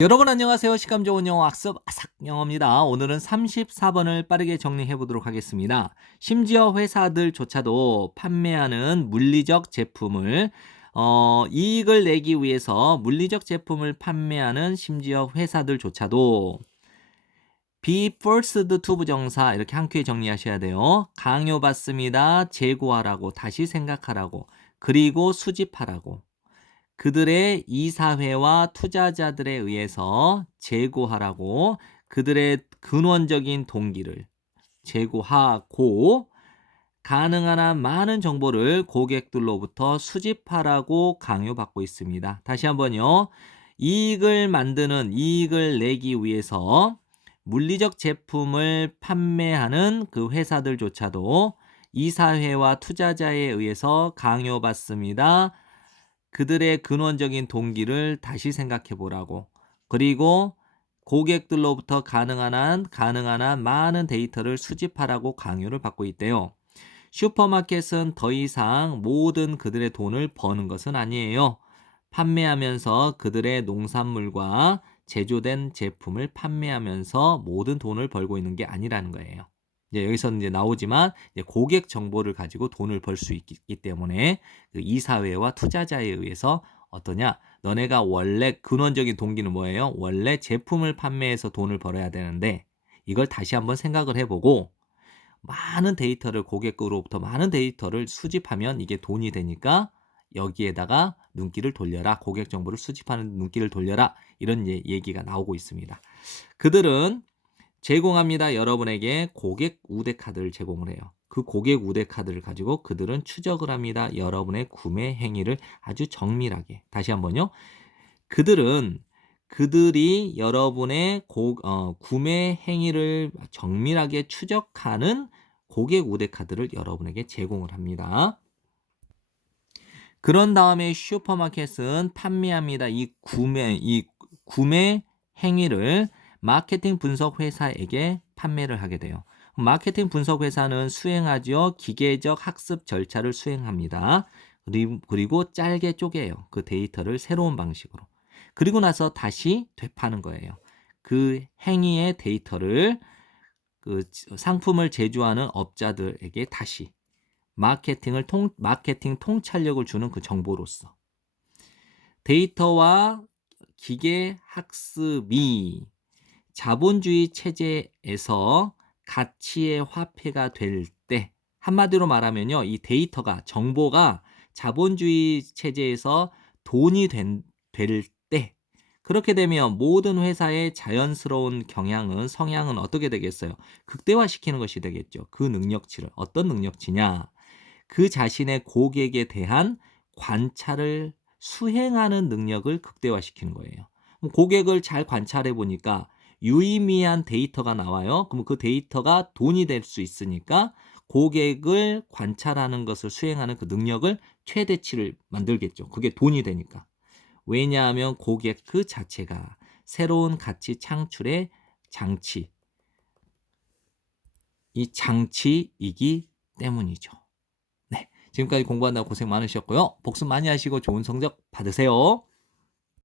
여러분 안녕하세요. 시감 좋은 영어 학습 아삭영어입니다. 오늘은 34번을 빠르게 정리해 보도록 하겠습니다. 심지어 회사들조차도 판매하는 물리적 제품을 이익을 내기 위해서 물리적 제품을 판매하는 심지어 회사들조차도 be forced to 부정사 이렇게 한 큐에 정리하셔야 돼요. 강요받습니다. 재고하라고 다시 생각하라고 그리고 수집하라고 그들의 이사회와 투자자들에 의해서 제고하라고 그들의 근원적인 동기를 제고하고 가능한 한 많은 정보를 고객들로부터 수집하라고 강요받고 있습니다. 다시 한번요. 이익을 내기 위해서 물리적 제품을 판매하는 그 회사들조차도 이사회와 투자자에 의해서 강요받습니다. 그들의 근원적인 동기를 다시 생각해 보라고. 그리고 고객들로부터 가능한 한 많은 데이터를 수집하라고 강요를 받고 있대요. 슈퍼마켓은 더 이상 모든 그들의 돈을 버는 것은 아니에요. 판매하면서 그들의 농산물과 제조된 제품을 판매하면서 모든 돈을 벌고 있는 게 아니라는 거예요. 이제 여기서는 이제 나오지만 이제 고객 정보를 가지고 돈을 벌 수 있기 때문에 그 이사회와 투자자에 의해서 어떠냐? 너네가 원래 근원적인 동기는 뭐예요? 원래 제품을 판매해서 돈을 벌어야 되는데 이걸 다시 한번 생각을 해보고 많은 데이터를 고객으로부터 많은 데이터를 수집하면 이게 돈이 되니까 여기에다가 눈길을 돌려라. 고객 정보를 수집하는 눈길을 돌려라. 이런 얘기가 나오고 있습니다. 그들은 제공합니다. 여러분에게 고객 우대 카드를 제공을 해요. 그 고객 우대 카드를 가지고 그들은 추적을 합니다. 여러분의 구매 행위를 아주 정밀하게. 다시 한번요. 그들이 여러분의 구매 행위를 정밀하게 추적하는 고객 우대 카드를 여러분에게 제공을 합니다. 그런 다음에 슈퍼마켓은 판매합니다. 이 구매 행위를 마케팅 분석 회사에게 판매를 하게 돼요. 마케팅 분석 회사는 수행하죠. 기계적 학습 절차를 수행합니다. 그리고 짧게 쪼개요. 그 데이터를 새로운 방식으로. 그리고 나서 다시 되파는 거예요. 그 행위의 데이터를 그 상품을 제조하는 업자들에게 다시 마케팅 통찰력을 주는 그 정보로서 데이터와 기계 학습이 자본주의 체제에서 가치의 화폐가 될 때, 한마디로 말하면요, 이 데이터가 정보가 자본주의 체제에서 돈이 될 때, 그렇게 되면 모든 회사의 자연스러운 성향은 어떻게 되겠어요? 극대화시키는 것이 되겠죠. 그 능력치를. 어떤 능력치냐? 그 자신의 고객에 대한 관찰을 수행하는 능력을 극대화시키는 거예요. 고객을 잘 관찰해 보니까 유의미한 데이터가 나와요. 그럼 그 데이터가 돈이 될 수 있으니까 고객을 관찰하는 것을 수행하는 그 능력을 최대치를 만들겠죠. 그게 돈이 되니까. 왜냐하면 고객 그 자체가 새로운 가치 창출의 이 장치이기 때문이죠. 네, 지금까지 공부한다고 고생 많으셨고요. 복습 많이 하시고 좋은 성적 받으세요.